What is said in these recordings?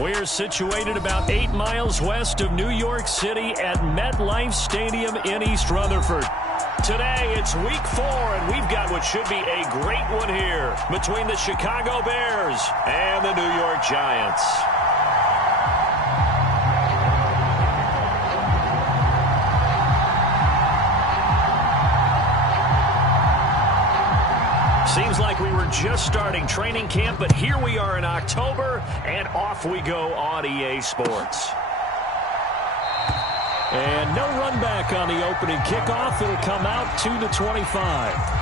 We're situated about 8 miles west of New York City at MetLife Stadium in East Rutherford. Today, it's week 4, and we've got what should be a great one here between the Chicago Bears and the New York Giants. Seems like we were just starting training camp, but here we are in October, and off we go on EA Sports. And no run back on the opening kickoff. It'll come out to the 25.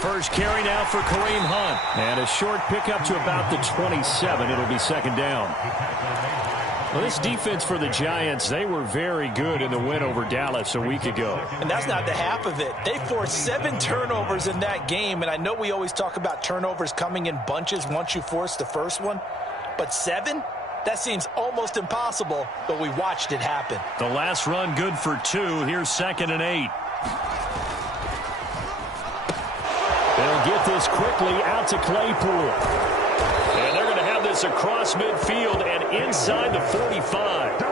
First carry now for Kareem Hunt. And a short pickup to about the 27. It'll be second down. Well, this defense for the Giants, they were very good in the win over Dallas a week ago. And that's not the half of it. They forced 7 turnovers in that game. And I know we always talk about turnovers coming in bunches once you force the first one. But 7? That seems almost impossible, but we watched it happen. The last run good for 2. Here's 2nd and 8. They'll get this quickly out to Claypool. And they're going to have this across midfield and inside the 45.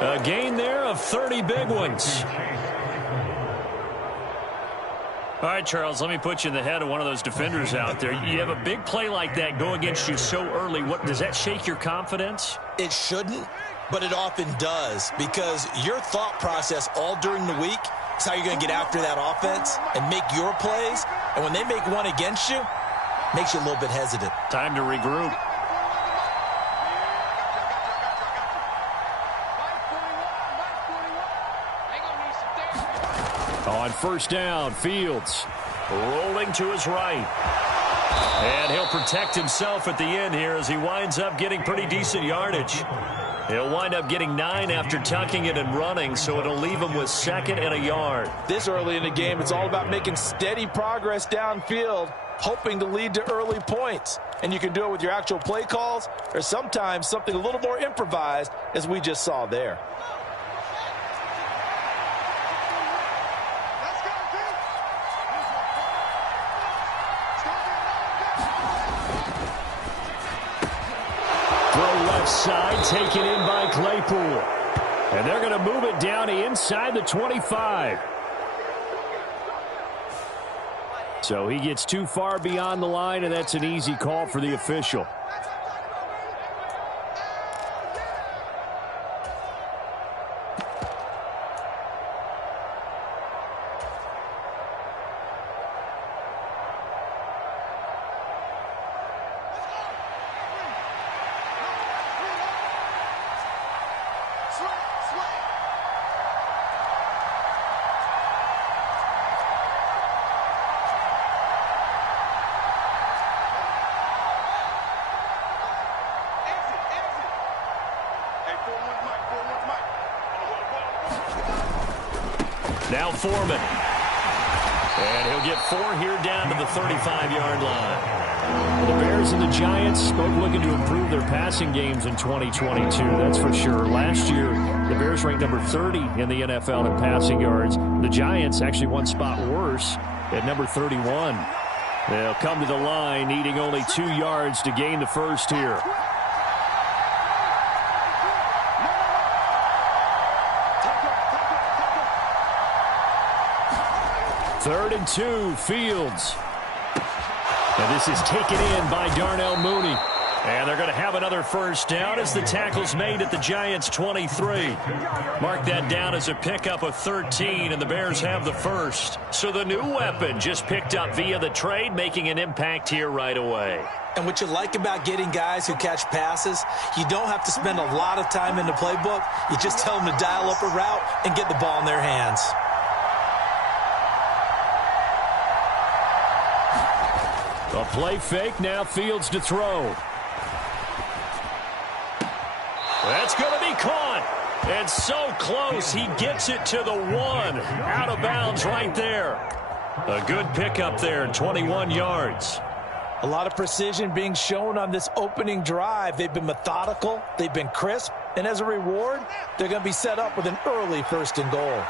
A gain there of 30 big ones. All right, Charles, let me put you in the head of one of those defenders out there. You have a big play like that go against you so early. What does that shake your confidence? It shouldn't, but it often does, because your thought process all during the week is how you're going to get after that offense and make your plays. And when they make one against you, makes you a little bit hesitant. Time to regroup. On first down, Fields rolling to his right. And he'll protect himself at the end here as he winds up getting pretty decent yardage. He'll wind up getting 9 after tucking it and running, so it'll leave him with 2nd and a yard. This early in the game, it's all about making steady progress downfield, hoping to lead to early points. And you can do it with your actual play calls, or sometimes something a little more improvised, as we just saw there. Side taken in by Claypool. And they're going to move it down to inside the 25. So he gets too far beyond the line, and that's an easy call for the official. Now Foreman. And he'll get 4 here down to the 35-yard line. The Bears and the Giants both looking to improve their passing games in 2022, that's for sure. Last year, the Bears ranked number 30 in the NFL in passing yards. The Giants actually one spot worse at number 31. They'll come to the line needing only 2 yards to gain the first here. Third and 2, Fields. And this is taken in by Darnell Mooney. And they're going to have another first down as the tackle's made at the Giants' 23. Mark that down as a pickup of 13, and the Bears have the first. So the new weapon just picked up via the trade, making an impact here right away. And what you like about getting guys who catch passes, you don't have to spend a lot of time in the playbook. You just tell them to dial up a route and get the ball in their hands. A play fake, now Fields to throw. That's going to be caught. And so close, he gets it to the 1. Out of bounds right there. A good pickup there, 21 yards. A lot of precision being shown on this opening drive. They've been methodical, they've been crisp, and as a reward, they're going to be set up with an early 1st and goal.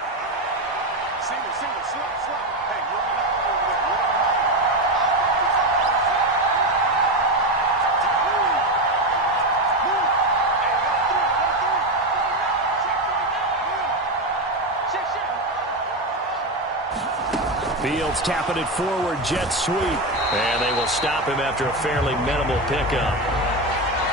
Fields tapping it forward, jet sweep. And they will stop him after a fairly minimal pickup.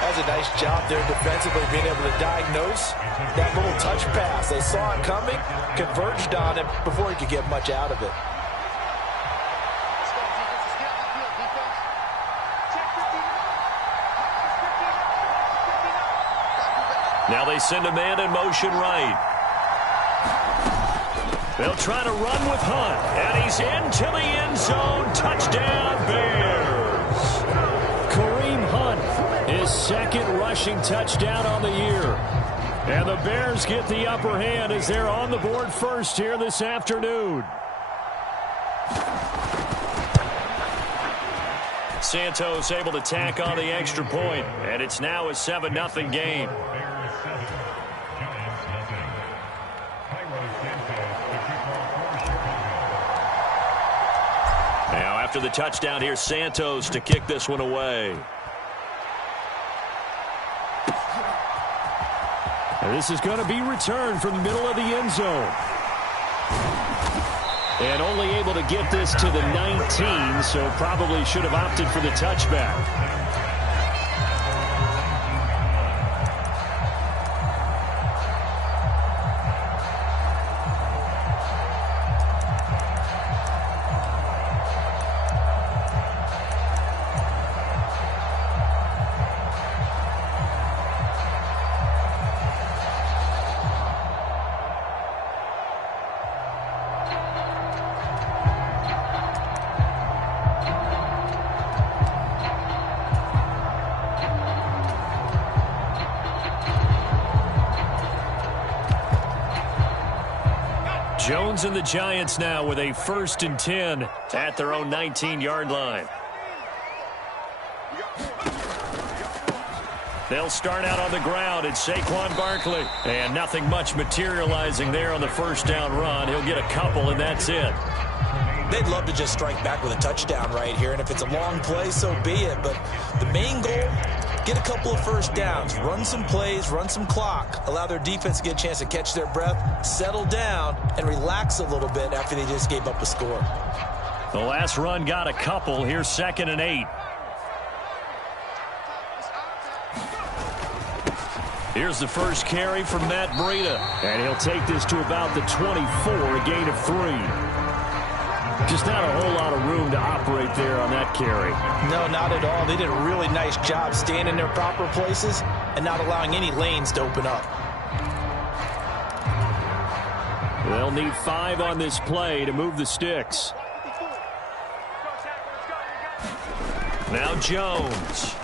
That's a nice job there defensively, being able to diagnose that little touch pass. They saw it coming, converged on it before he could get much out of it. Now they send a man in motion right. They'll try to run with Hunt, and he's into the end zone. Touchdown, Bears. Kareem Hunt, his 2nd rushing touchdown on the year. And the Bears get the upper hand as they're on the board first here this afternoon. Santos able to tack on the extra point, and it's now a 7-0 game. Now after the touchdown, here's Santos to kick this one away. And this is going to be returned from the middle of the end zone. And only able to get this to the 19, so probably should have opted for the touchback. Jones and the Giants now with a 1st and 10 at their own 19-yard line. They'll start out on the ground. It's Saquon Barkley. And nothing much materializing there on the first down run. He'll get a couple, and that's it. They'd love to just strike back with a touchdown right here, and if it's a long play, so be it. But the main goal, get a couple of first downs, run some plays, run some clock, allow their defense to get a chance to catch their breath, settle down, and relax a little bit after they just gave up a score. The last run got a couple. Here's 2nd and 8. Here's the first carry from Matt Breida. And he'll take this to about the 24, a gain of 3. Just not a whole lot of room to operate there on that carry. No, not at all. They did a really nice job staying in their proper places and not allowing any lanes to open up. They'll need 5 on this play to move the sticks. Now Jones.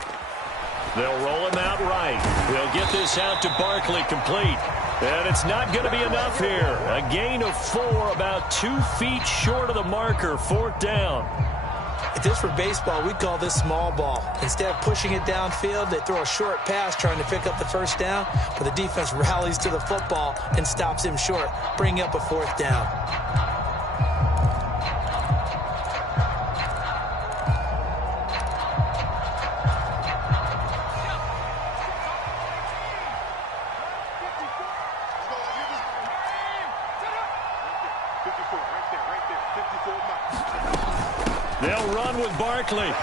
They'll roll him out right. They'll get this out to Barkley, complete. And it's not going to be enough here. A gain of 4, about 2 feet short of the marker, 4th down. If this were baseball, we'd call this small ball. Instead of pushing it downfield, they throw a short pass trying to pick up the first down, but the defense rallies to the football and stops him short, bringing up a 4th down. They'll run with Barkley.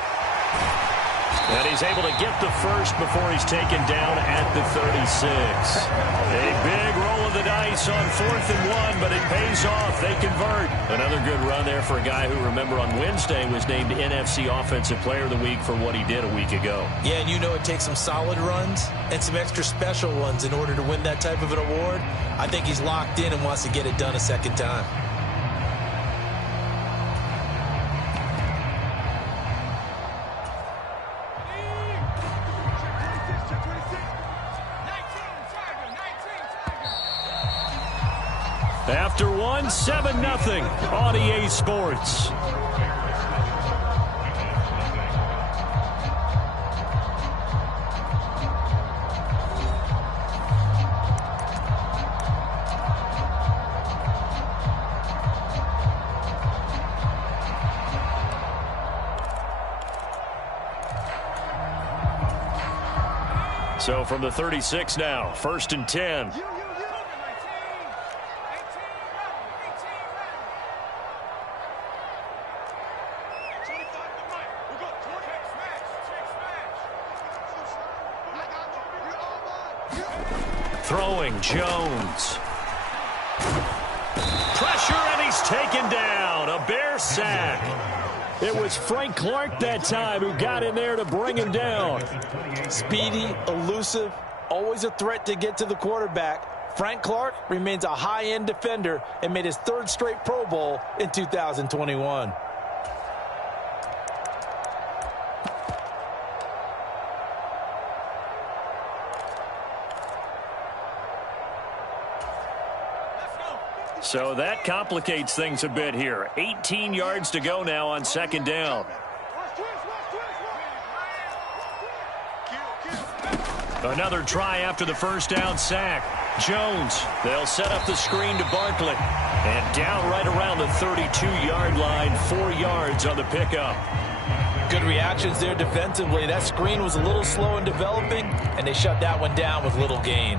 And he's able to get the first before he's taken down at the 36. A big roll of the dice on 4th and 1, but it pays off. They convert. Another good run there for a guy who, remember, on Wednesday was named NFC Offensive Player of the Week for what he did a week ago. Yeah, and you know it takes some solid runs and some extra special ones in order to win that type of an award. I think he's locked in and wants to get it done a second time. After one, 7-0 on EA Sports. So from the 36 now, 1st and 10. Throwing, Jones. Pressure, and he's taken down. A Bear sack. It was Frank Clark that time who got in there to bring him down. Speedy, elusive, always a threat to get to the quarterback. Frank Clark remains a high-end defender and made his 3rd straight Pro Bowl in 2021. So that complicates things a bit here. 18 yards to go now on 2nd down. Another try after the 1st down sack. Jones, they'll set up the screen to Barkley. And down right around the 32-yard line, 4 yards on the pickup. Good reactions there defensively. That screen was a little slow in developing, and they shut that one down with little gain.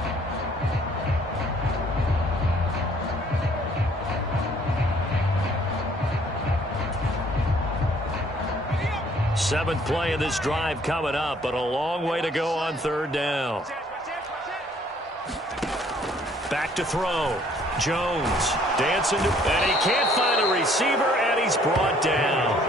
7th play of this drive coming up, but a long way to go on 3rd down. Back to throw. Jones dancing, and he can't find a receiver, and he's brought down.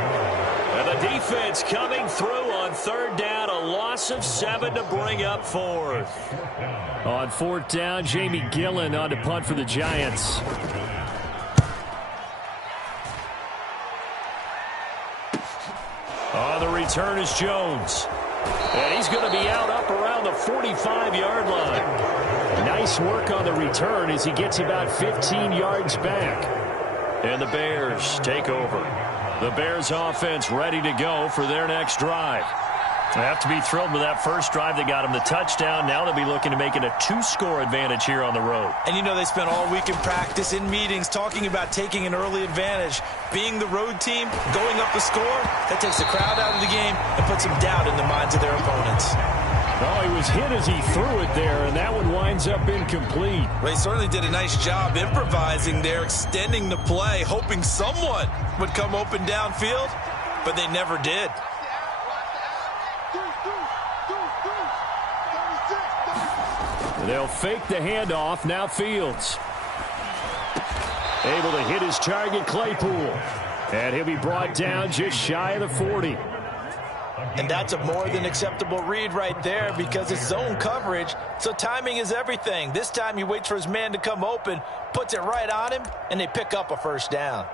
And the defense coming through on 3rd down, a loss of 7 to bring up 4th. On 4th down, Jamie Gillen on to punt for the Giants. On the return is Jones. And he's going to be out up around the 45-yard line. Nice work on the return as he gets about 15 yards back. And the Bears take over. The Bears offense ready to go for their next drive. They have to be thrilled with that first drive that got them the touchdown. Now they'll be looking to make it a 2-score advantage here on the road. And you know they spent all week in practice, in meetings, talking about taking an early advantage. Being the road team, going up the score, that takes the crowd out of the game and puts some doubt in the minds of their opponents. Oh, he was hit as he threw it there, and that one winds up incomplete. Well, he certainly did a nice job improvising there, extending the play, hoping someone would come open downfield, but they never did. They'll fake the handoff. Now Fields. Able to hit his target, Claypool. And he'll be brought down just shy of the 40. And that's a more than acceptable read right there because it's zone coverage, so timing is everything. This time he waits for his man to come open, puts it right on him, and they pick up a 1st down.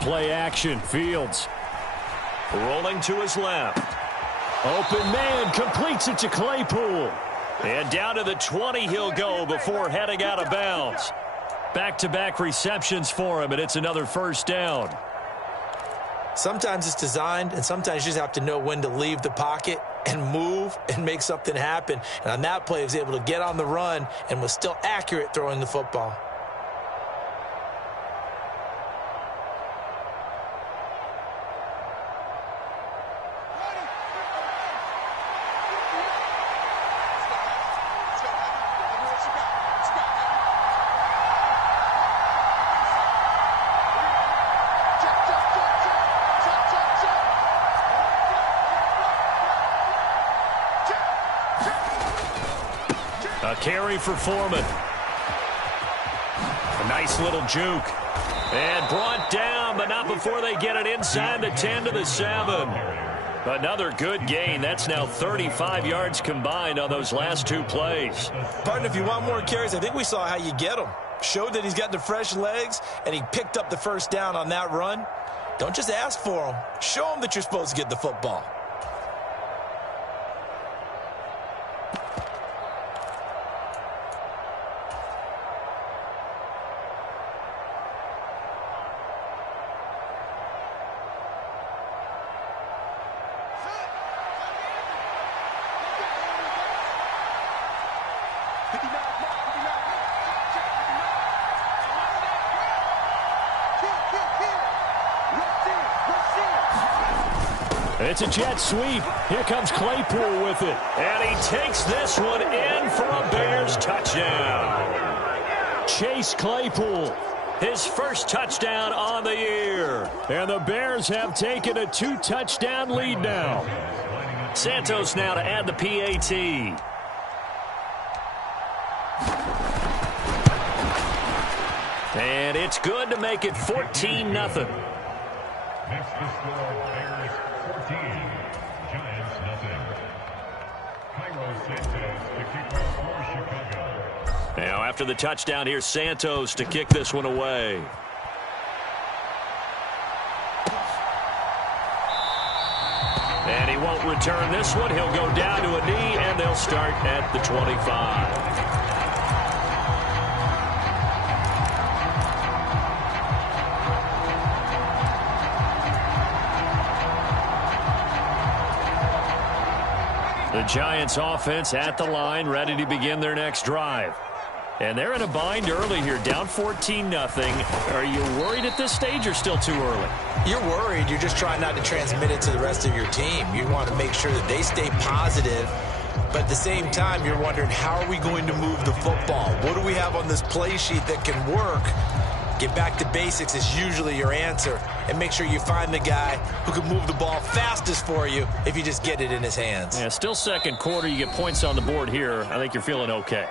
Play action. Fields rolling to his left. Open man completes it to Claypool. And down to the 20 he'll go before heading out of bounds. Back-to-back receptions for him, and it's another 1st down. Sometimes it's designed, and sometimes you just have to know when to leave the pocket and move and make something happen. And on that play, he was able to get on the run and was still accurate throwing the football. A carry for Foreman. A nice little juke. And brought down, but not before they get it inside the 10 to the 7. Another good gain. That's now 35 yards combined on those last two plays. Partner, if you want more carries, I think we saw how you get them. Showed that he's got the fresh legs, and he picked up the first down on that run. Don't just ask for them. Show them that you're supposed to get the football. It's a jet sweep. Here comes Claypool with it. And he takes this one in for a Bears touchdown. Chase Claypool, his first touchdown on the year. And the Bears have taken a 2-touchdown lead now. Santos now to add the PAT. And it's good to make it 14-0. Next to score, Bears 14, Giants nothing. Cairo Santos to kick off for Chicago. Now after the touchdown, here's Santos to kick this one away. And he won't return this one. He'll go down to a knee, and they'll start at the 25. The Giants offense at the line, ready to begin their next drive. And they're in a bind early here, down 14-0. Are you worried at this stage or still too early? You're worried. You're just trying not to transmit it to the rest of your team. You want to make sure that they stay positive. But at the same time, you're wondering, how are we going to move the football? What do we have on this play sheet that can work? Get back to basics is usually your answer. And make sure you find the guy who can move the ball fastest for you if you just get it in his hands. Yeah, still second quarter. You get points on the board here. I think you're feeling okay.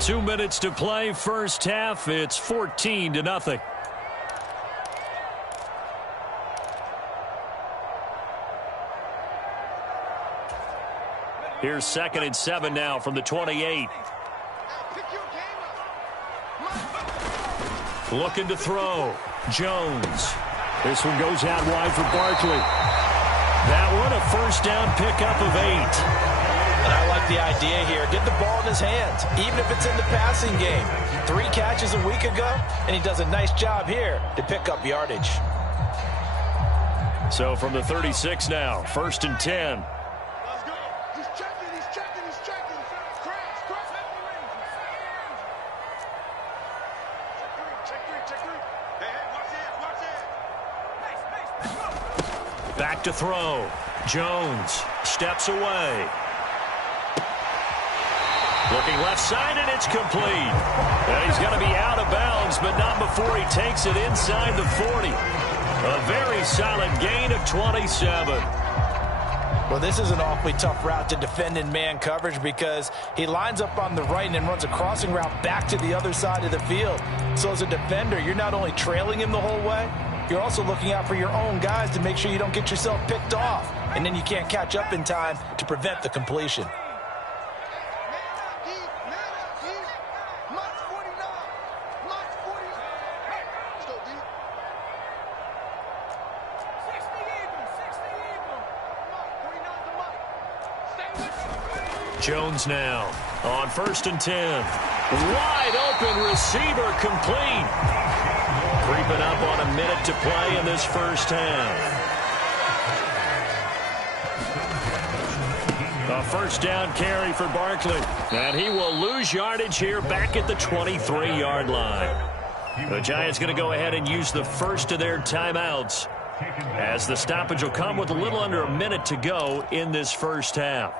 2 minutes to play, first half. It's 14-0. Here's 2nd and 7 now from the 28. Looking to throw. Jones. This one goes out wide for Barkley. That one a first down pickup of 8. And I like the idea here. Get the ball in his hands, even if it's in the passing game. 3 catches a week ago, and he does a nice job here to pick up yardage. So from the 36 now, 1st and 10. Let's go. He's checking. Check three. Hey, watch it. Back to throw. Jones steps away. Looking left side, and it's complete. And he's going to be out of bounds, but not before he takes it inside the 40. A very solid gain of 27. Well, this is an awfully tough route to defend in man coverage because he lines up on the right and then runs a crossing route back to the other side of the field. So as a defender, you're not only trailing him the whole way, you're also looking out for your own guys to make sure you don't get yourself picked off. And then you can't catch up in time to prevent the completion. Jones now on 1st and 10. Wide open receiver complete. Creeping up on a minute to play in this first half. A first down carry for Barkley. And he will lose yardage here back at the 23-yard line. The Giants going to go ahead and use the first of their timeouts, as the stoppage will come with a little under a minute to go in this first half.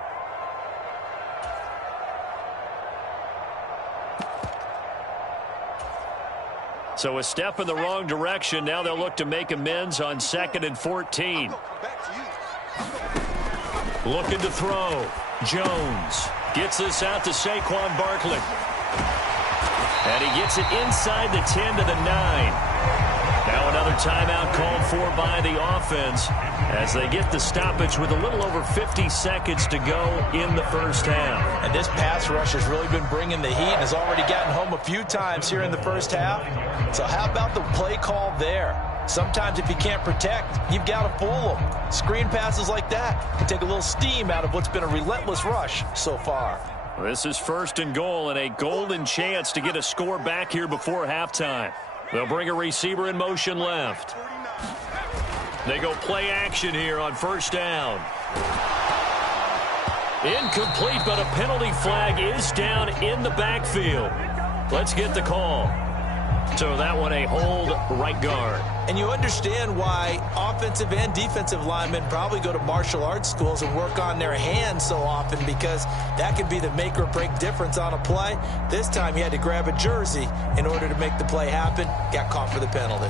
So a step in the wrong direction. Now they'll look to make amends on 2nd and 14. Looking to throw. Jones gets this out to Saquon Barkley. And he gets it inside the 10 to the 9. Now another timeout called for by the offense as they get the stoppage with a little over 50 seconds to go in the first half. And this pass rush has really been bringing the heat and has already gotten home a few times here in the first half. So how about the play call there? Sometimes if you can't protect, you've got to fool them. Screen passes like that can take a little steam out of what's been a relentless rush so far. This is 1st and goal and a golden chance to get a score back here before halftime. They'll bring a receiver in motion left. They go play action here on 1st down. Incomplete, but a penalty flag is down in the backfield. Let's get the call. So that one a hold, right guard. And you understand why offensive and defensive linemen probably go to martial arts schools and work on their hands so often, because that could be the make or break difference on a play. This time he had to grab a jersey in order to make the play happen. Got caught for the penalty.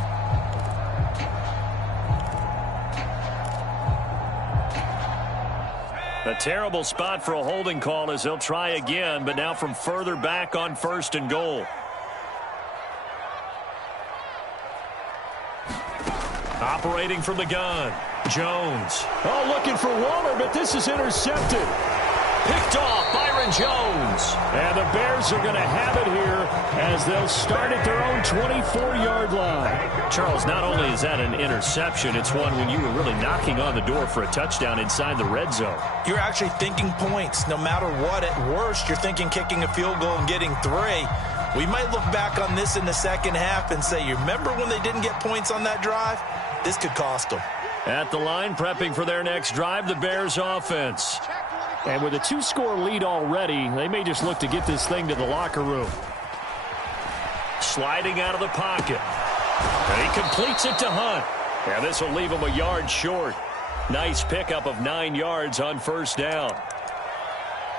A terrible spot for a holding call as they'll try again, but now from further back on 1st and goal. Operating from the gun, Jones. Oh, looking for Waller, but this is intercepted. Picked off, Byron Jones. And the Bears are going to have it here as they'll start at their own 24-yard line. Charles, not only is that an interception, it's one when you were really knocking on the door for a touchdown inside the red zone. You're actually thinking points. No matter what, at worst, you're thinking kicking a field goal and getting 3. We might look back on this in the second half and say, you remember when they didn't get points on that drive? This could cost them. At the line, prepping for their next drive, the Bears offense. And with a 2-score lead already, they may just look to get this thing to the locker room. Sliding out of the pocket. And he completes it to Hunt. And this will leave him a yard short. Nice pickup of 9 yards on 1st down.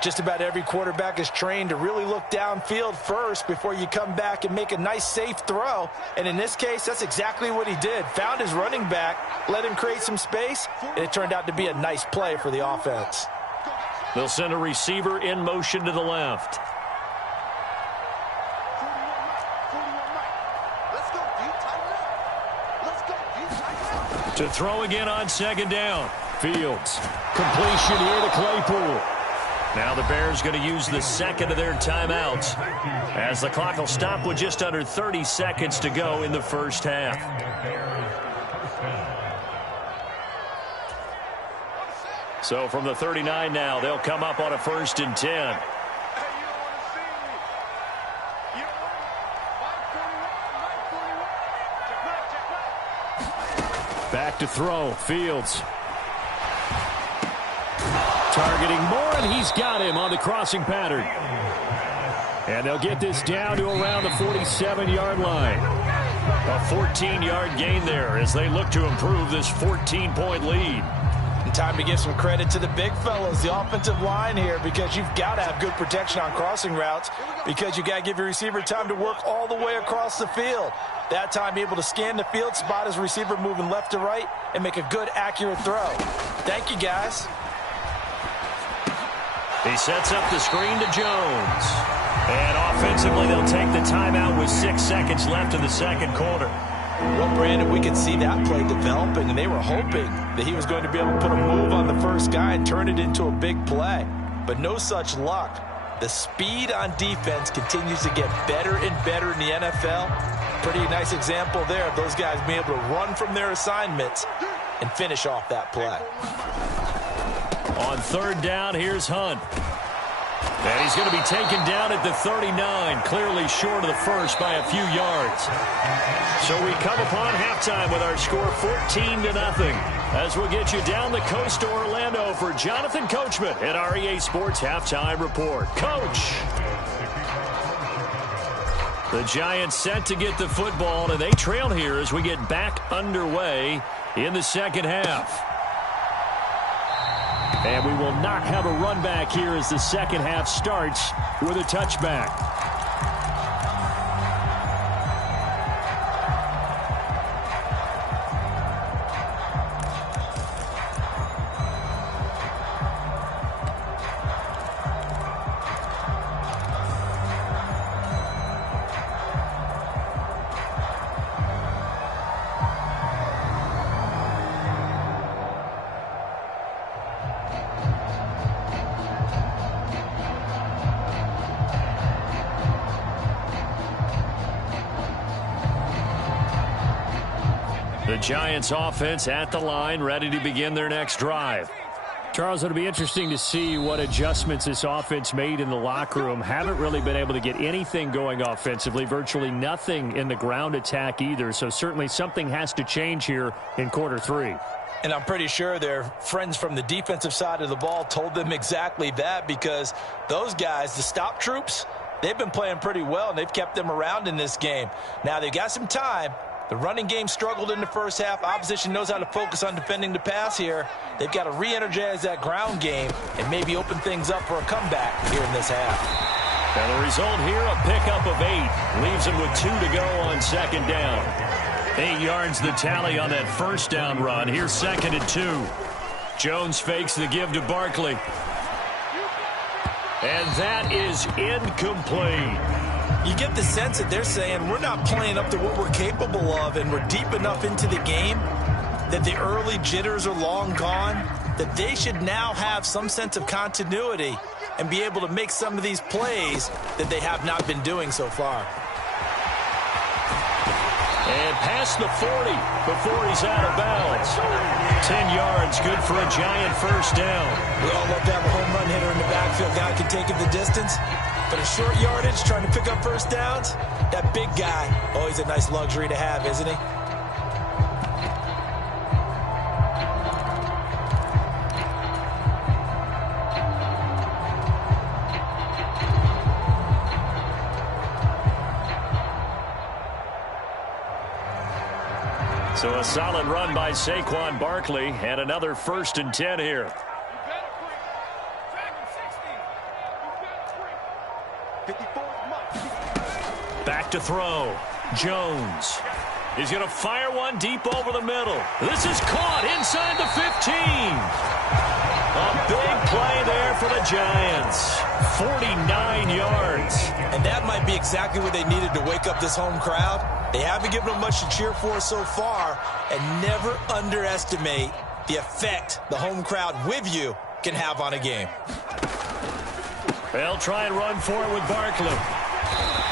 Just about every quarterback is trained to really look downfield first before you come back and make a nice, safe throw. And in this case, that's exactly what he did. Found his running back, let him create some space, and it turned out to be a nice play for the offense. They'll send a receiver in motion to the left. To throw again on 2nd down. Fields. Completion here to Claypool. Now the Bears going to use the 2nd of their timeouts as the clock will stop with just under 30 seconds to go in the first half. So from the 39 now, they'll come up on a 1st and 10. Back to throw. Fields. Targeting Moore, and he's got him on the crossing pattern. And they'll get this down to around the 47-yard line. A 14-yard gain there as they look to improve this 14-point lead. And time to give some credit to the big fellas, the offensive line here, because you've got to have good protection on crossing routes, because you got to give your receiver time to work all the way across the field. That time, be able to scan the field, spot his receiver moving left to right, and make a good, accurate throw. Thank you, guys. He sets up the screen to Jones. And offensively, they'll take the timeout with 6 seconds left in the second quarter. Well, Brandon, we could see that play developing, and they were hoping that he was going to be able to put a move on the first guy and turn it into a big play. But no such luck. The speed on defense continues to get better and better in the NFL. Pretty nice example there of those guys being able to run from their assignments and finish off that play. On 3rd down, here's Hunt. And he's going to be taken down at the 39, clearly short of the first by a few yards. So we come upon halftime with our score 14-0. As we'll get you down the coast to Orlando for Jonathan Coachman at our EA Sports Halftime Report. Coach! The Giants set to get the football, and they trail here as we get back underway in the second half. And we will not have a run back here as the second half starts with a touchback. The Giants offense at the line, ready to begin their next drive. Charles, it'll be interesting to see what adjustments this offense made in the locker room. Haven't really been able to get anything going offensively, virtually nothing in the ground attack either. So certainly something has to change here in quarter three. And I'm pretty sure their friends from the defensive side of the ball told them exactly that, because those guys, the stop troops, they've been playing pretty well, and they've kept them around in this game. Now, they've got some time. The running game struggled in the first half. Opposition knows how to focus on defending the pass here. They've got to re-energize that ground game and maybe open things up for a comeback here in this half. And the result here, a pickup of 8. Leaves them with 2 to go on second down. 8 yards the tally on that first down run. Here's 2nd and 2. Jones fakes the give to Barkley. And that is incomplete. You get the sense that they're saying we're not playing up to what we're capable of, and we're deep enough into the game that the early jitters are long gone, that they should now have some sense of continuity and be able to make some of these plays that they have not been doing so far. And past the 40 before he's out of bounds. 10 yards, good for a Giant first down. We all love to have a home run hitter in the backfield. Guy can take it the distance. But a short yardage, trying to pick up first downs, that big guy, always a nice luxury to have, isn't he? So a solid run by Saquon Barkley, and another 1st and 10 here. Back to throw. Jones. He's going to fire one deep over the middle. This is caught inside the 15. A big play there for the Giants. 49 yards. And that might be exactly what they needed to wake up this home crowd. They haven't given them much to cheer for so far, and never underestimate the effect the home crowd with you can have on a game. They'll try and run for it with Barkley.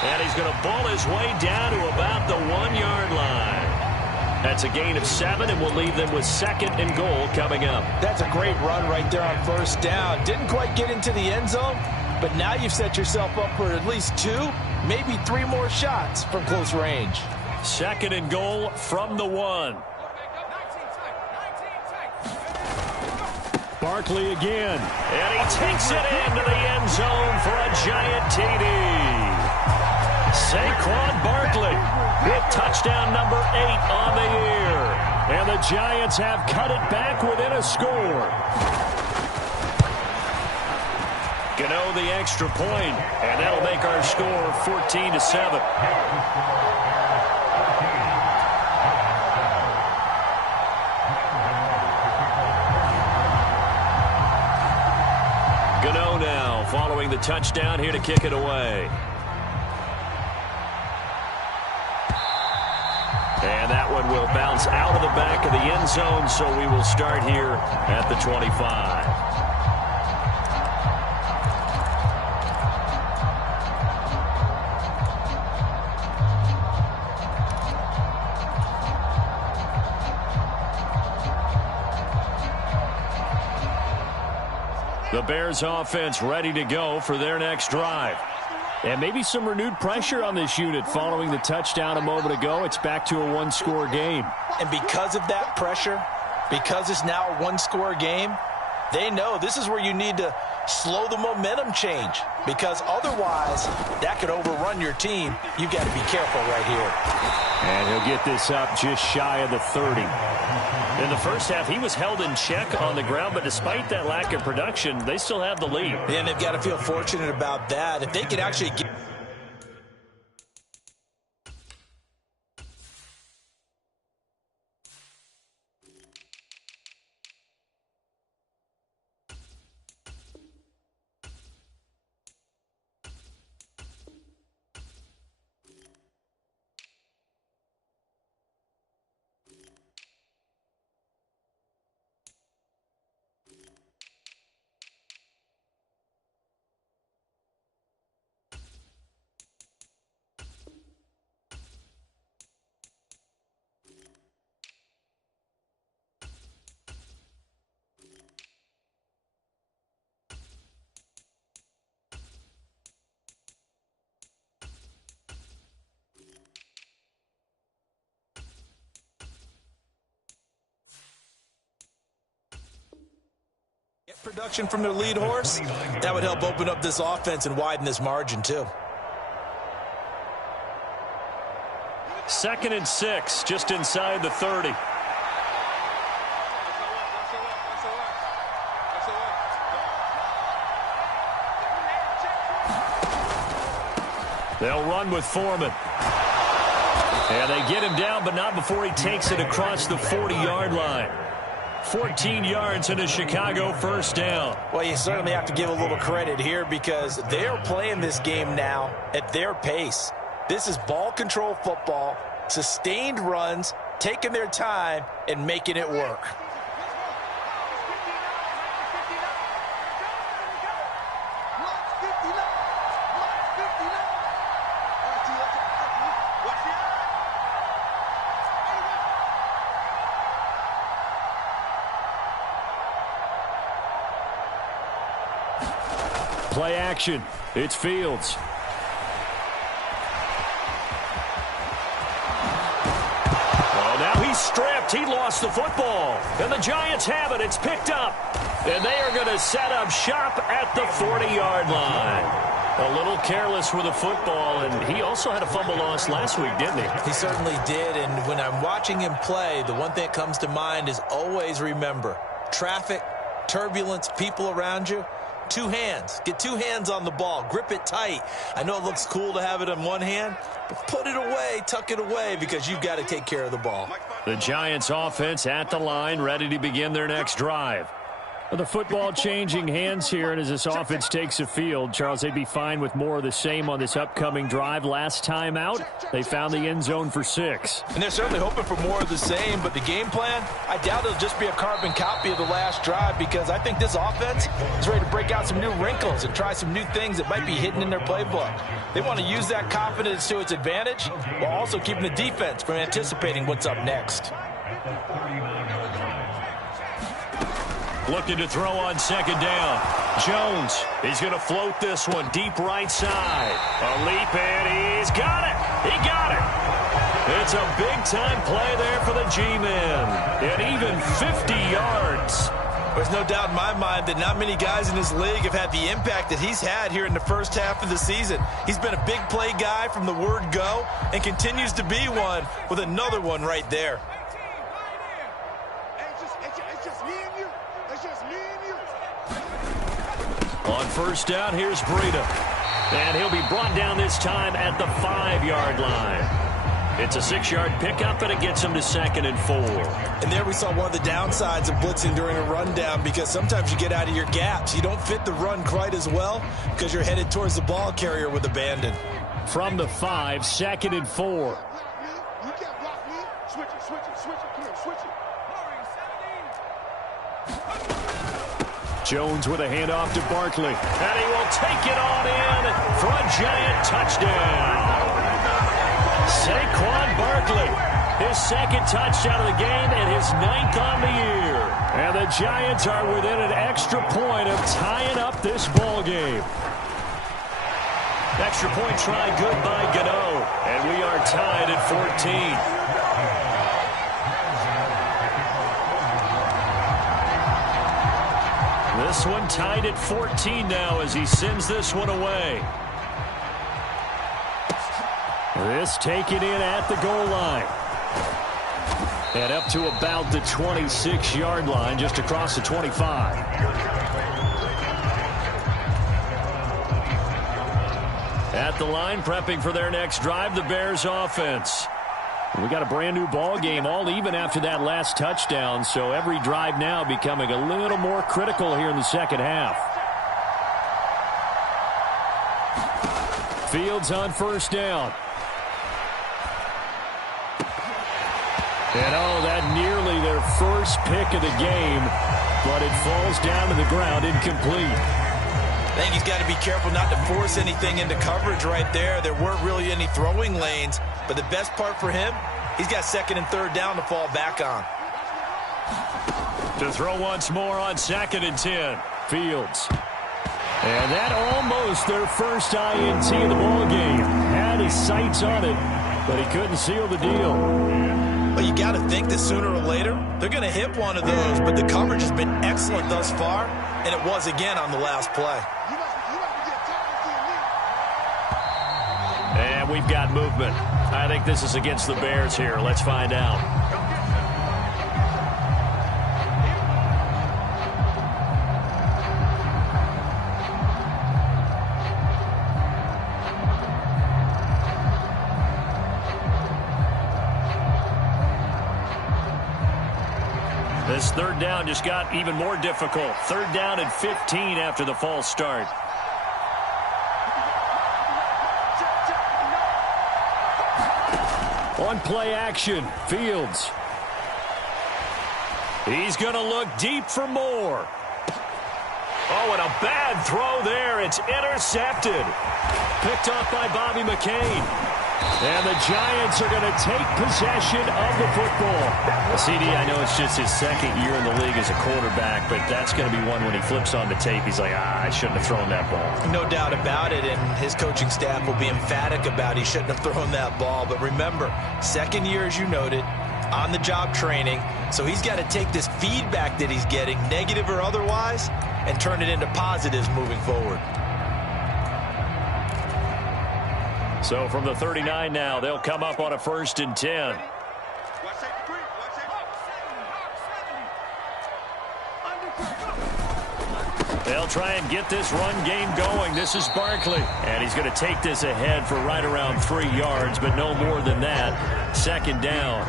And he's going to ball his way down to about the 1-yard line. That's a gain of 7, and we'll leave them with 2nd and goal coming up. That's a great run right there on first down. Didn't quite get into the end zone, but now you've set yourself up for at least 2, maybe 3 more shots from close range. 2nd and goal from the 1. Barkley again, and he takes it into the end zone for a Giant TD. Saquon Barkley with touchdown number 8 on the year. And the Giants have cut it back within a score. Gano the extra point, and that'll make our score 14-7. Gano now following the touchdown here to kick it away. And that one will bounce out of the back of the end zone, so we will start here at the 25. The Bears offense ready to go for their next drive. And maybe some renewed pressure on this unit following the touchdown a moment ago. It's back to a one-score game. And because of that pressure, because it's now a one-score game, they know this is where you need to slow the momentum change, because otherwise that could overrun your team. You've got to be careful right here. And he'll get this up just shy of the 30. In the first half, he was held in check on the ground, but despite that lack of production, they still have the lead. And they've got to feel fortunate about that. If they could actually get... production from their lead horse, that would help open up this offense and widen this margin too. 2nd and 6, just inside the 30. They'll run with Foreman. And they get him down, but not before he takes it across the 40-yard line. 14 yards and a Chicago first down. Well, you certainly have to give a little credit here because they're playing this game now at their pace. This is ball control football, sustained runs, taking their time and making it work. Play action. It's Fields. Well, now he's stripped. He lost the football. And the Giants have it. It's picked up. And they are going to set up shop at the 40-yard line. A little careless with the football, and he also had a fumble loss last week, didn't he? He certainly did, and when I'm watching him play, the one thing that comes to mind is always remember, traffic, turbulence, people around you. 2 hands. Get 2 hands on the ball. Grip it tight. I know it looks cool to have it in one hand, but put it away, tuck it away, because you've got to take care of the ball. The Giants offense at the line, ready to begin their next drive. Well, the football changing hands here, and as this offense takes the field, Charles, they'd be fine with more of the same on this upcoming drive. Last time out, they found the end zone for 6. And they're certainly hoping for more of the same, but the game plan, I doubt it'll just be a carbon copy of the last drive, because I think this offense is ready to break out some new wrinkles and try some new things that might be hidden in their playbook. They want to use that confidence to its advantage while also keeping the defense from anticipating what's up next. Looking to throw on 2nd down. Jones, he's going to float this one deep right side. A leap, and he's got it. He got it. It's a big-time play there for the G-men. And even 50 yards. There's no doubt in my mind that not many guys in this league have had the impact that he's had here in the first half of the season. He's been a big play guy from the word go and continues to be one with another one right there. On 1st down, here's Breida. And he'll be brought down this time at the 5-yard line. It's a 6-yard pickup, and it gets him to 2nd and 4. And there we saw one of the downsides of blitzing during a rundown, because sometimes you get out of your gaps. You don't fit the run quite as well because you're headed towards the ball carrier with abandon. From the 5, 2nd and 4. You can't block me. Switch it. Come here, switch it. Jones with a handoff to Barkley. And he will take it on in for a Giant touchdown. Saquon Barkley. His second touchdown of the game and his 9th on the year. And the Giants are within an extra point of tying up this ball game. Extra point try good by Gano. And we are tied at 14. This one tied at 14 now as he sends this one away. This taken in at the goal line. And up to about the 26-yard line, just across the 25. At the line, prepping for their next drive, the Bears offense. We got a brand new ball game, all even after that last touchdown, so every drive now becoming a little more critical here in the second half. Fields on first down. And that nearly their first pick of the game, but it falls down to the ground incomplete. I think he's got to be careful not to force anything into coverage right there. There weren't really any throwing lanes, but the best part for him, he's got second and third down to fall back on. To throw once more on 2nd and 10. Fields. And that almost their first INT of the ball game. Had his sights on it, but he couldn't seal the deal. Well, you got to think that sooner or later, they're going to hit one of those, but the coverage has been excellent thus far, and it was again on the last play. And we've got movement. I think this is against the Bears here. Let's find out. This third down just got even more difficult. Third down and 15 after the false start. On play action, Fields. He's going to look deep for more. Oh, and a bad throw there. It's intercepted. Picked off by Bobby McCain. And the Giants are going to take possession of the football. CD, I know it's just his second year in the league as a quarterback, but that's going to be one when he flips on the tape. He's like, I shouldn't have thrown that ball. No doubt about it, and his coaching staff will be emphatic about he shouldn't have thrown that ball. But remember, second year, as you noted, on-the-job training. So he's got to take this feedback that he's getting, negative or otherwise, and turn it into positives moving forward. So from the 39 now, they'll come up on a 1st and 10. They'll try and get this run game going. This is Barkley. And he's going to take this ahead for right around 3 yards, but no more than that. Second down.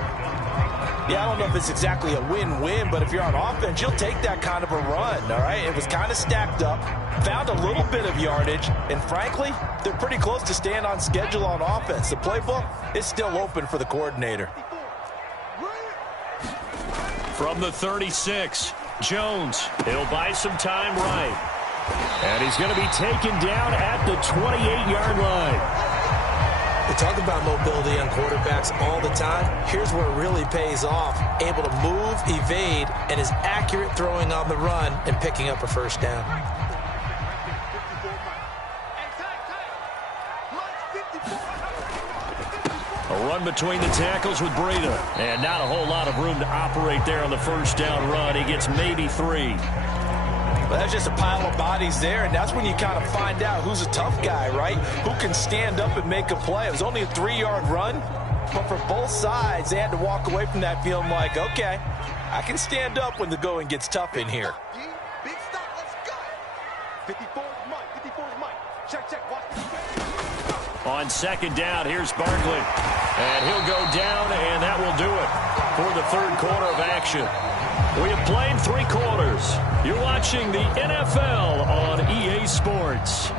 Yeah, I don't know if it's exactly a win-win, but if you're on offense, you'll take that kind of a run, all right? It was kind of stacked up, found a little bit of yardage, and frankly, they're pretty close to staying on schedule on offense. The playbook is still open for the coordinator. From the 36, Jones. He'll buy some time right. And he's going to be taken down at the 28-yard line. We talk about mobility on quarterbacks all the time. Here's where it really pays off. Able to move, evade, and is accurate throwing on the run and picking up a first down. A run between the tackles with Breida. And not a whole lot of room to operate there on the first down run. He gets maybe 3. Well, that's just a pile of bodies there, and that's when you kind of find out who's a tough guy, right? Who can stand up and make a play. It was only a 3-yard run, but for both sides, they had to walk away from that feeling like, okay, I can stand up when the going gets tough in here. Big stop, let's go. 54 is Mike, 54 is Mike. Check, watch this. On second down, here's Barkley. And he'll go down, and that will do it for the third quarter of action. We have played 3 quarters. You're watching the NFL on EA Sports.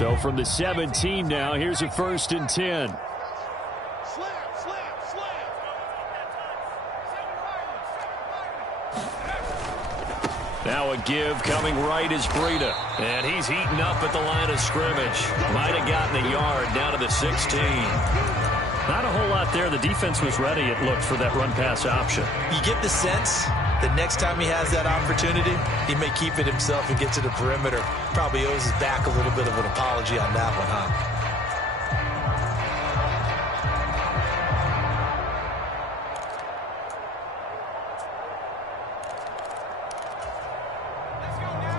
So from the 17 now, here's a 1st and 10. Now a give coming right is Breida. And he's heating up at the line of scrimmage. Might have gotten a yard down to the 16. Not a whole lot there. The defense was ready, it looked, for that run-pass option. You get the sense that next time he has that opportunity, he may keep it himself and get to the perimeter. Probably owes his back a little bit of an apology on that one, huh?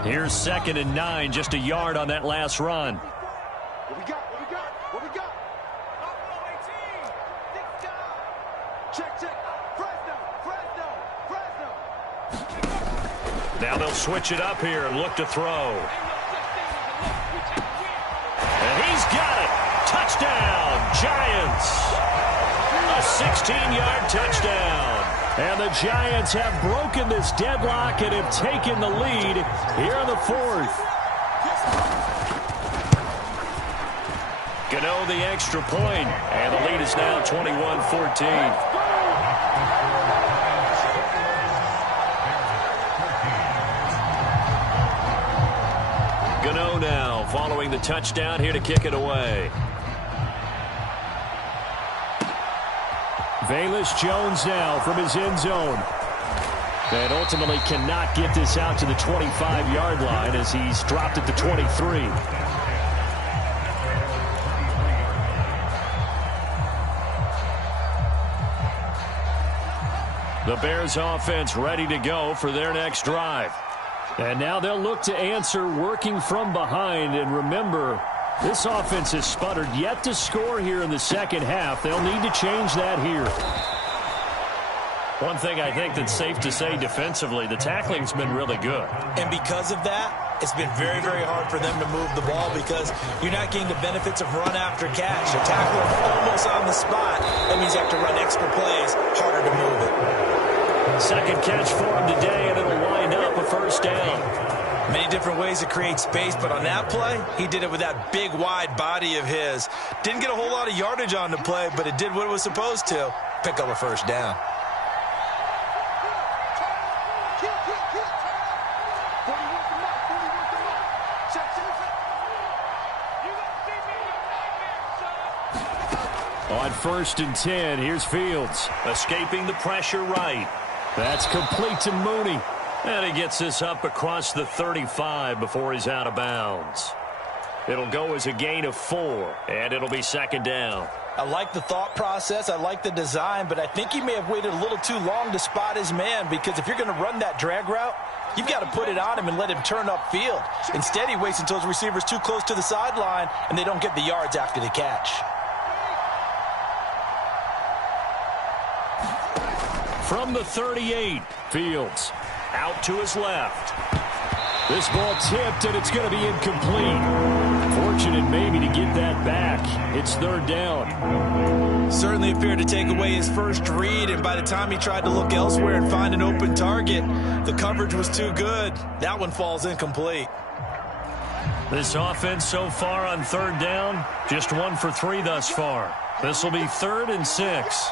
Here's 2nd and 9, just a yard on that last run. What we got? What we got? What we got? Check, check. Fresno, Fresno, Fresno. Now they'll switch it up here and look to throw. And he's got it. Touchdown, Giants. A 16-yard touchdown. And the Giants have broken this deadlock and have taken the lead here in the 4th. Gano the extra point, and the lead is now 21-14. Gano now following the touchdown here to kick it away. Velus Jones now from his end zone. And ultimately cannot get this out to the 25-yard line as he's dropped at the 23. The Bears offense ready to go for their next drive. And now they'll look to answer working from behind. And remember, this offense has sputtered yet to score here in the second half. They'll need to change that here. One thing I think that's safe to say defensively, the tackling's been really good. And because of that, it's been very, very hard for them to move the ball because you're not getting the benefits of run after catch. A tackler almost on the spot. That means you have to run extra plays, harder to move it. Second catch for him today, and it'll wind up a 1st down. Many different ways to create space, but on that play, he did it with that big, wide body of his. Didn't get a whole lot of yardage on the play, but it did what it was supposed to. Pick up a 1st down. On 1st and 10, here's Fields. Escaping the pressure right. That's complete to Mooney. And he gets this up across the 35 before he's out of bounds. It'll go as a gain of 4, and it'll be 2nd down. I like the thought process. I like the design, but I think he may have waited a little too long to spot his man because if you're going to run that drag route, you've got to put it on him and let him turn upfield. Instead, he waits until his receiver's too close to the sideline, and they don't get the yards after the catch. From the 38, Fields out to his left. This ball tipped, and it's going to be incomplete. Fortunate maybe to get that back. It's 3rd down. Certainly appeared to take away his first read, and by the time he tried to look elsewhere and find an open target, the coverage was too good. That one falls incomplete. This offense so far on 3rd down, just 1 for 3 thus far. This will be 3rd and 6.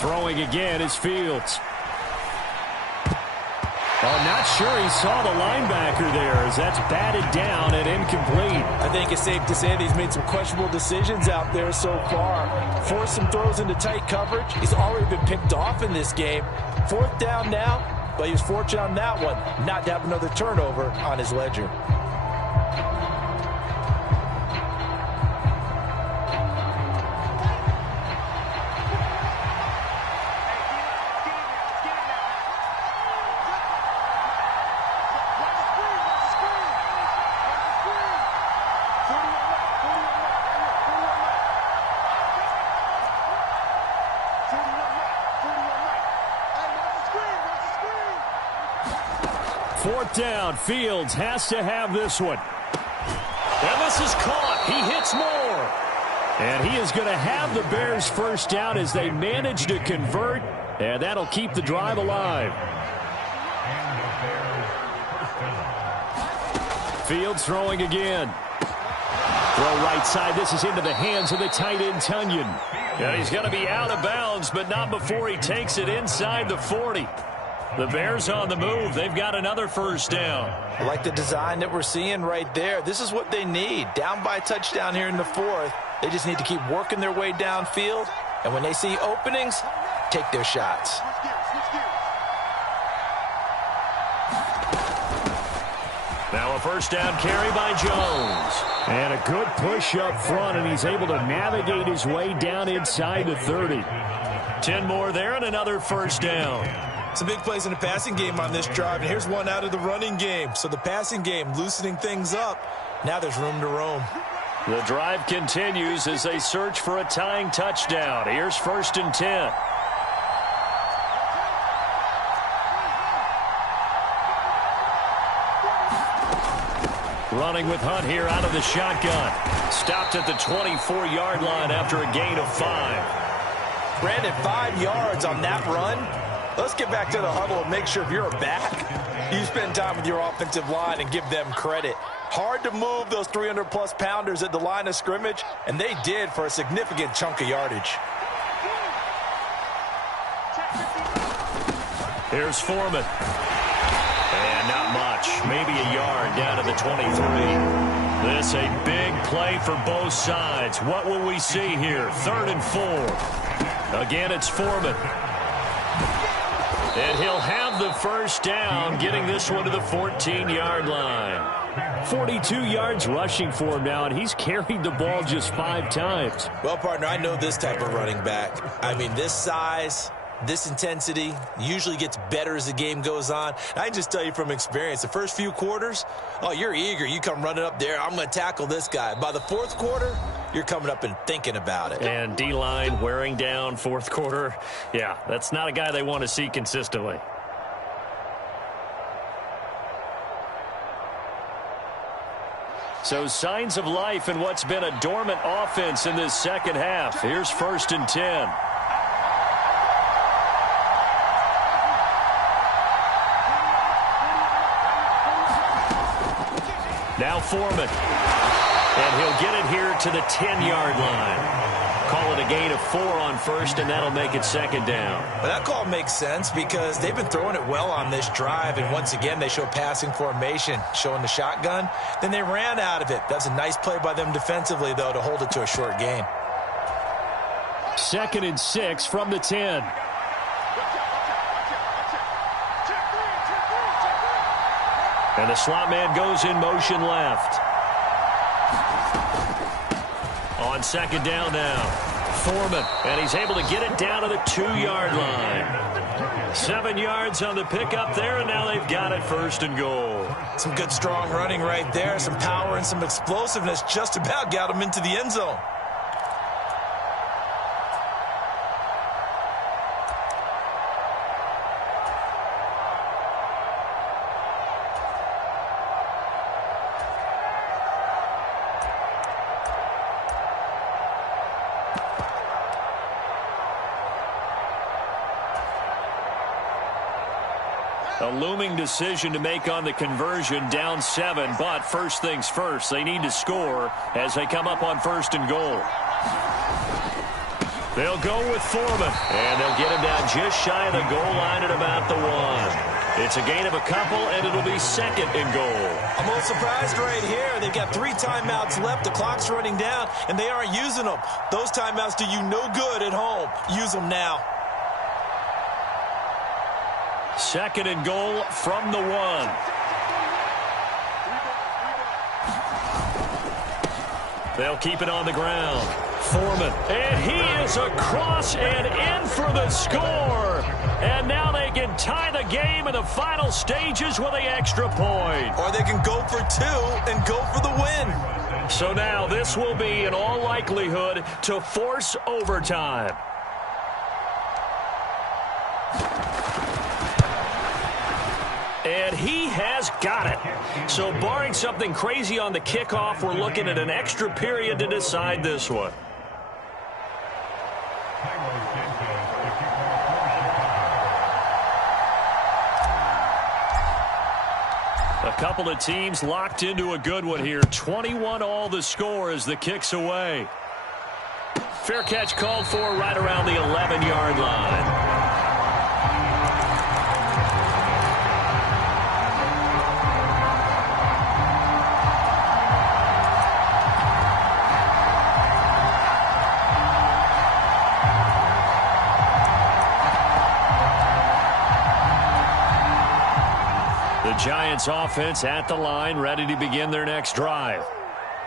Throwing again is Fields. Oh, not sure he saw the linebacker there as that's batted down and incomplete. I think it's safe to say that he's made some questionable decisions out there so far. Forced some throws into tight coverage. He's already been picked off in this game. 4th down now, but he was fortunate on that one not to have another turnover on his ledger. Fourth down. Fields has to have this one. And this is caught. He hits more. And he is going to have the Bears first down as they manage to convert. And that'll keep the drive alive. Fields throwing again. Throw right side. This is into the hands of the tight end, Tonyan. And he's going to be out of bounds, but not before he takes it inside the 40. The Bears on the move. They've got another first down. I like the design that we're seeing right there. This is what they need. Down by a touchdown here in the 4th. They just need to keep working their way downfield. And when they see openings, take their shots. Now a first down carry by Jones. And a good push up front, and he's able to navigate his way down inside the 30. 10 more there and another first down. Some big plays in the passing game on this drive, and here's one out of the running game. So the passing game loosening things up. Now there's room to roam. The drive continues as they search for a tying touchdown. Here's 1st and 10. Running with Hunt here out of the shotgun. Stopped at the 24-yard line after a gain of 5. Brandon, 5 yards on that run. Let's get back to the huddle and make sure if you're a back, you spend time with your offensive line and give them credit. Hard to move those 300-plus pounders at the line of scrimmage, and they did for a significant chunk of yardage. Here's Foreman. And not much. Maybe a yard down to the 23. This a big play for both sides. What will we see here? 3rd and 4. Again, it's Foreman. And he'll have the first down, getting this one to the 14-yard line. 42 yards rushing for him now, and he's carried the ball just 5 times. Well, partner, I know this type of running back. I mean, this size, this intensity usually gets better as the game goes on. And I can just tell you from experience, the first few quarters, oh, you're eager. You come running up there, I'm going to tackle this guy. By the 4th quarter, you're coming up and thinking about it. And D-line wearing down 4th quarter. Yeah, that's not a guy they want to see consistently. So signs of life in what's been a dormant offense in this second half. Here's 1st and 10. Now Foreman. And he'll get it here to the 10-yard line. Call it a gain of 4 on 1st, and that'll make it 2nd down. Well, that call makes sense because they've been throwing it well on this drive, and once again, they show passing formation, showing the shotgun. Then they ran out of it. That's a nice play by them defensively, though, to hold it to a short gain. 2nd and 6 from the 10. And the slot man goes in motion left. On 2nd down now, Foreman, and he's able to get it down to the 2-yard line. 7 yards on the pickup there, and now they've got it 1st and goal. Some good strong running right there, some power and some explosiveness just about got him into the end zone. A looming decision to make on the conversion, down 7, but first things first, they need to score as they come up on 1st and goal. They'll go with Foreman, and they'll get him down just shy of the goal line at about the 1. It's a gain of a couple, and it'll be 2nd and goal. I'm a little surprised right here. They've got 3 timeouts left. The clock's running down, and they aren't using them. Those timeouts do you no good at home. Use them now. 2nd and goal from the 1. They'll keep it on the ground. Foreman, and he is across and in for the score. And now they can tie the game in the final stages with the extra point. Or they can go for 2 and go for the win. So now this will be, in all likelihood, to force overtime. And he has got it. So barring something crazy on the kickoff, we're looking at an extra period to decide this one. A couple of teams locked into a good one here. 21-all the score as the kick's away. Fair catch called for right around the 11-yard line. Giants offense at the line, ready to begin their next drive.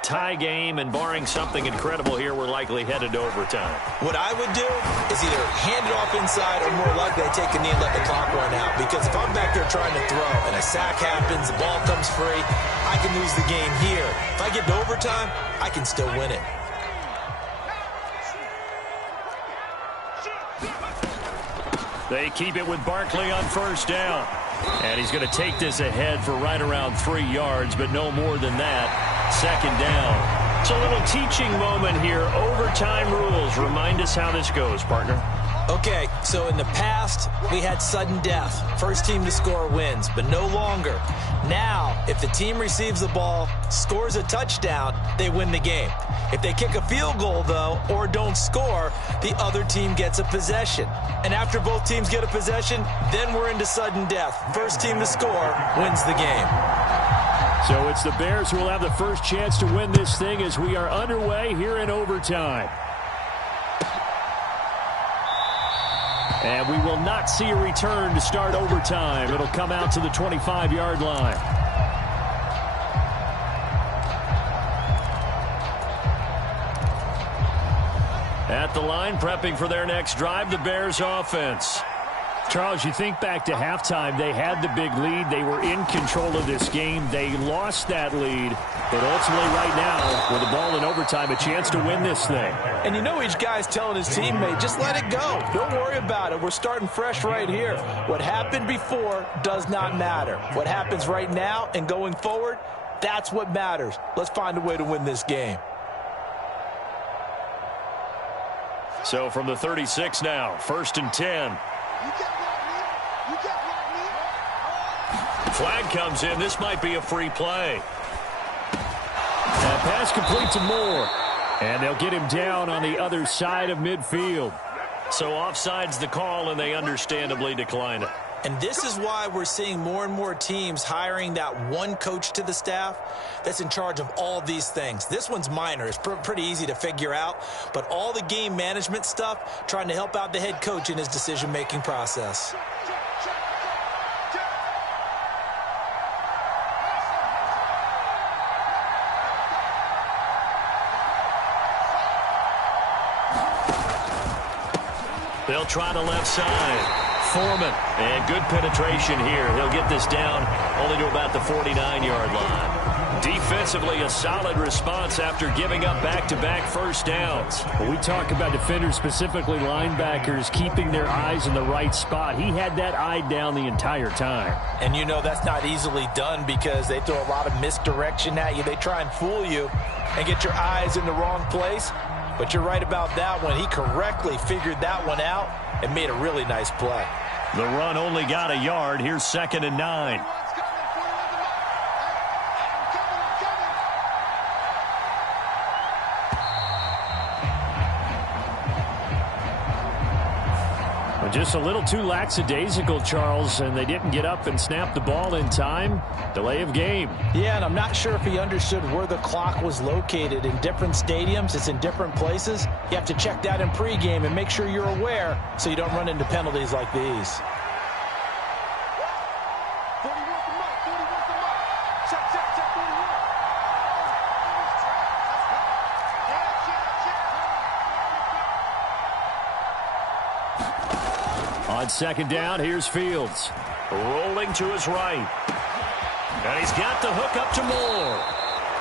Tie game, and barring something incredible here, we're likely headed to overtime. What I would do is either hand it off inside or more likely I take a knee and let the clock run out. Because if I'm back there trying to throw and a sack happens, the ball comes free, I can lose the game here. If I get to overtime, I can still win it. They keep it with Barkley on first down. And he's going to take this ahead for right around 3 yards, but no more than that. Second down. It's a little teaching moment here. Overtime rules. Remind us how this goes, partner. Okay, so in the past, we had sudden death. First team to score wins, but no longer. Now, if the team receives the ball, scores a touchdown, they win the game. If they kick a field goal, though, or don't score, the other team gets a possession. And after both teams get a possession, then we're into sudden death. First team to score wins the game. So it's the Bears who will have the first chance to win this thing as we are underway here in overtime. And we will not see a return to start overtime. It'll come out to the 25-yard line. At the line, prepping for their next drive, the Bears offense. Charles, you think back to halftime, they had the big lead. They were in control of this game. They lost that lead. But ultimately right now, with the ball in overtime, a chance to win this thing. And you know each guy's telling his teammate, just let it go. Don't worry about it. We're starting fresh right here. What happened before does not matter. What happens right now and going forward, that's what matters. Let's find a way to win this game. So from the 36 now, 1st and 10. Flag comes in. This might be a free play. That pass complete to Moore. And they'll get him down on the other side of midfield. So offside's the call, and they understandably decline it. And this is why we're seeing more and more teams hiring that one coach to the staff that's in charge of all these things. This one's minor. It's pretty easy to figure out. But all the game management stuff, trying to help out the head coach in his decision-making process. They'll try the left side. Foreman, and good penetration here. He'll get this down only to about the 49-yard line. Defensively, a solid response after giving up back-to-back first downs. When we talk about defenders, specifically linebackers, keeping their eyes in the right spot, he had that eye down the entire time. And you know that's not easily done because they throw a lot of misdirection at you. They try and fool you and get your eyes in the wrong place. But you're right about that one. He correctly figured that one out and made a really nice play. The run only got a yard. Here's 2nd and 9. Just a little too lackadaisical, Charles, and they didn't get up and snap the ball in time. Delay of game. Yeah, and I'm not sure if he understood where the clock was located. In different stadiums, it's in different places. You have to check that in pregame and make sure you're aware so you don't run into penalties like these. On 2nd down, here's Fields. Rolling to his right. And he's got the hook up to Moore.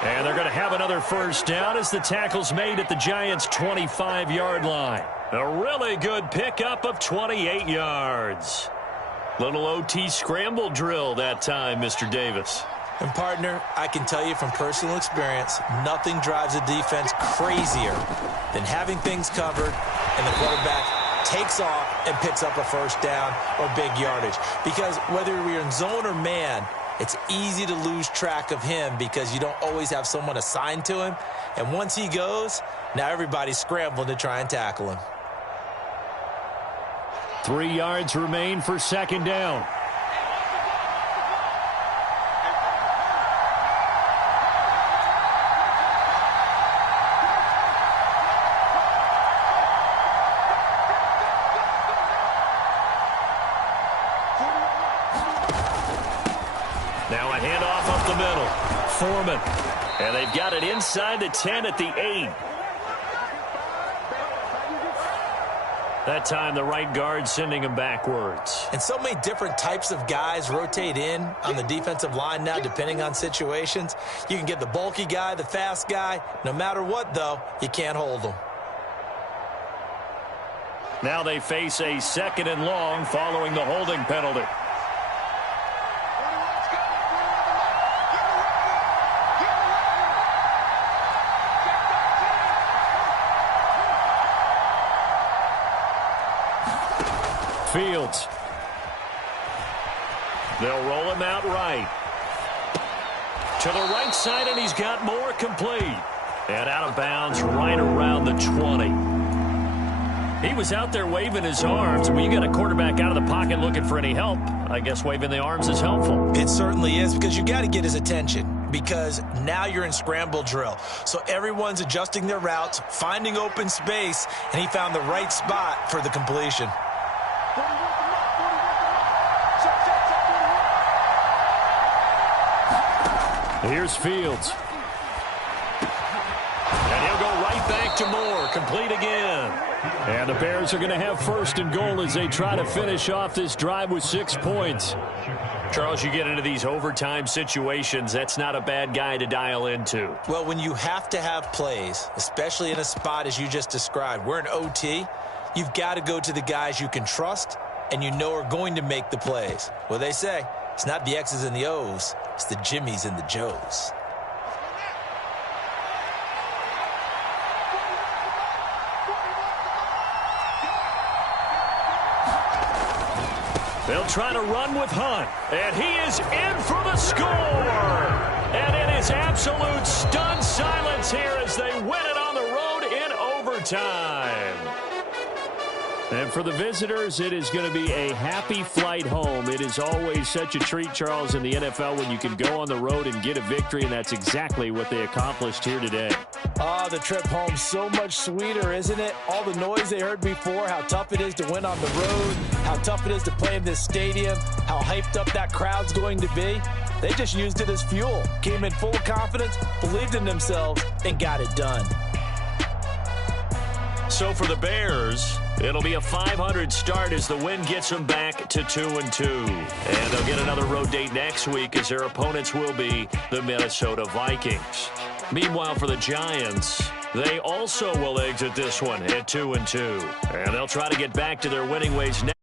And they're going to have another first down as the tackle's made at the Giants' 25-yard line. A really good pickup of 28 yards. Little OT scramble drill that time, Mr. Davis. And, partner, I can tell you from personal experience, nothing drives a defense crazier than having things covered and the quarterback takes off and picks up a first down or big yardage. Because whether you're in zone or man, it's easy to lose track of him because you don't always have someone assigned to him. And once he goes, now everybody's scrambling to try and tackle him. 3 yards remain for second down. Now a handoff up the middle. Foreman. And they've got it inside the 10 at the 8. That time the right guard sending him backwards. And so many different types of guys rotate in on the defensive line now depending on situations. You can get the bulky guy, the fast guy. No matter what, though, you can't hold them. Now they face a 2nd and long following the holding penalty. Fields. They'll roll him out right. To the right side, and he's got more complete. And out of bounds right around the 20. He was out there waving his arms. When you got a quarterback out of the pocket looking for any help, I guess waving the arms is helpful. It certainly is, because you got to get his attention, because now you're in scramble drill. So everyone's adjusting their routes, finding open space, and he found the right spot for the completion. Here's Fields. And he'll go right back to Moore. Complete again. And the Bears are going to have 1st and goal as they try to finish off this drive with 6 points. Charles, you get into these overtime situations, that's not a bad guy to dial into. Well, when you have to have plays, especially in a spot as you just described, we're in OT, you've got to go to the guys you can trust and you know are going to make the plays. Well, they say it's not the X's and the O's, it's the Jimmies and the Joes. They'll try to run with Hunt, and he is in for the score. And it is absolute stunned silence here as they win it on the road in overtime. And for the visitors, it is going to be a happy flight home. It is always such a treat, Charles, in the NFL when you can go on the road and get a victory, and that's exactly what they accomplished here today. The trip home so much sweeter, isn't it? All the noise they heard before, how tough it is to win on the road, how tough it is to play in this stadium, how hyped up that crowd's going to be. They just used it as fuel, came in full confidence, believed in themselves, and got it done. So for the Bears, it'll be a 500 start as the win gets them back to 2-2. And they'll get another road date next week as their opponents will be the Minnesota Vikings. Meanwhile, for the Giants, they also will exit this one at 2-2. And they'll try to get back to their winning ways next.